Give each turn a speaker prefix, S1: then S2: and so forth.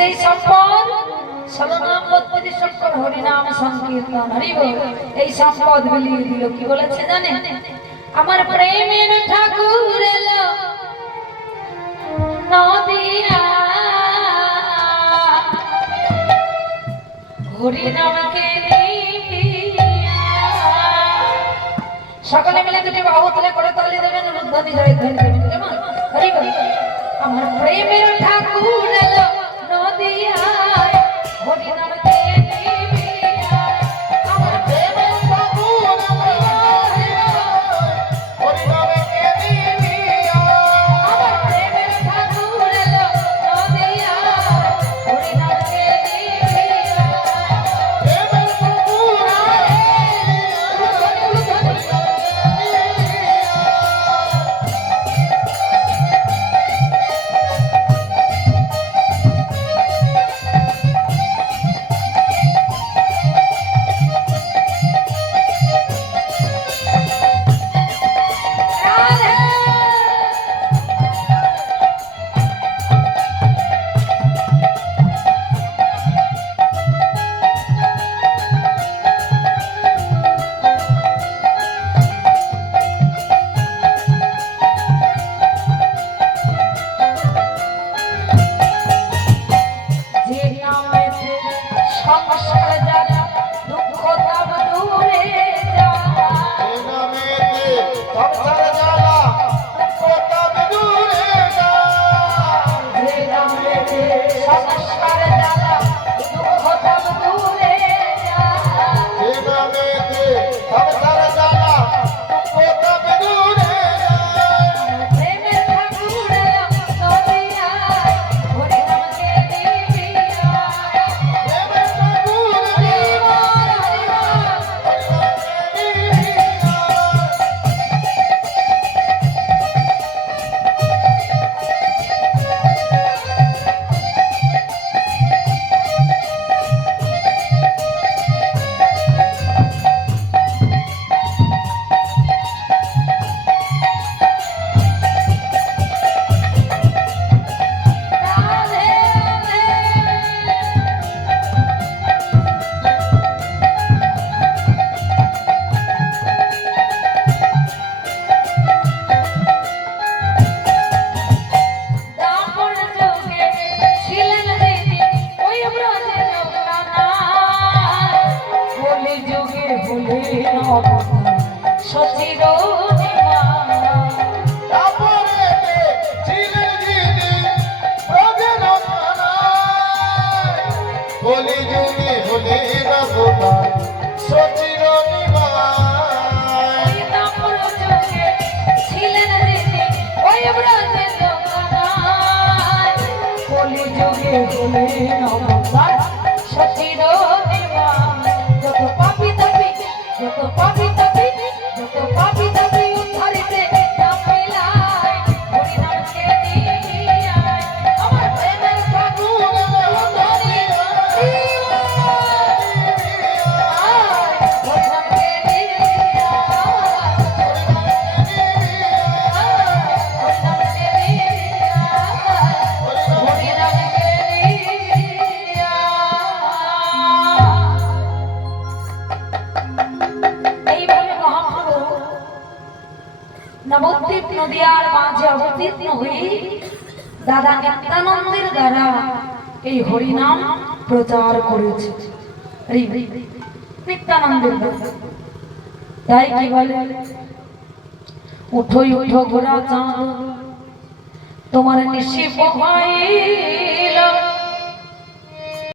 S1: সেই সম্পদ। সলনাম বত্রিশ অক্ষর হরিনাম সংকীর্তন হরি বল। এই সম্পদ বিলিয়ে দিল কি বলেছে জানে? আমার প্রেমের ঠাকুর এলো। সকলে মিলে দুটি বাহু তুলে করে তালি দেবেন রুদ্ধনি জয় ধ্বনি দেবেন। কেমন? আমার প্রেমের ঠাকুর এলো দিয়া যুগে নব সচির
S2: বলি যুগে হলে রঘুবার সচির
S1: যুগে ছিলেন ওই ব্রজে লোকানা কলি হলে নব নবদ্বীপ নদিয়ার মাঝে অবতীর্ণ হয়ে দাদা নিত্যানন্দের দ্বারা এই হরিনাম প্রচার করেছে। নিত্যানন্দের তাই কি বলে উঠো উঠো ঘোরা চাঁদ, তোমার নিশি পোহাই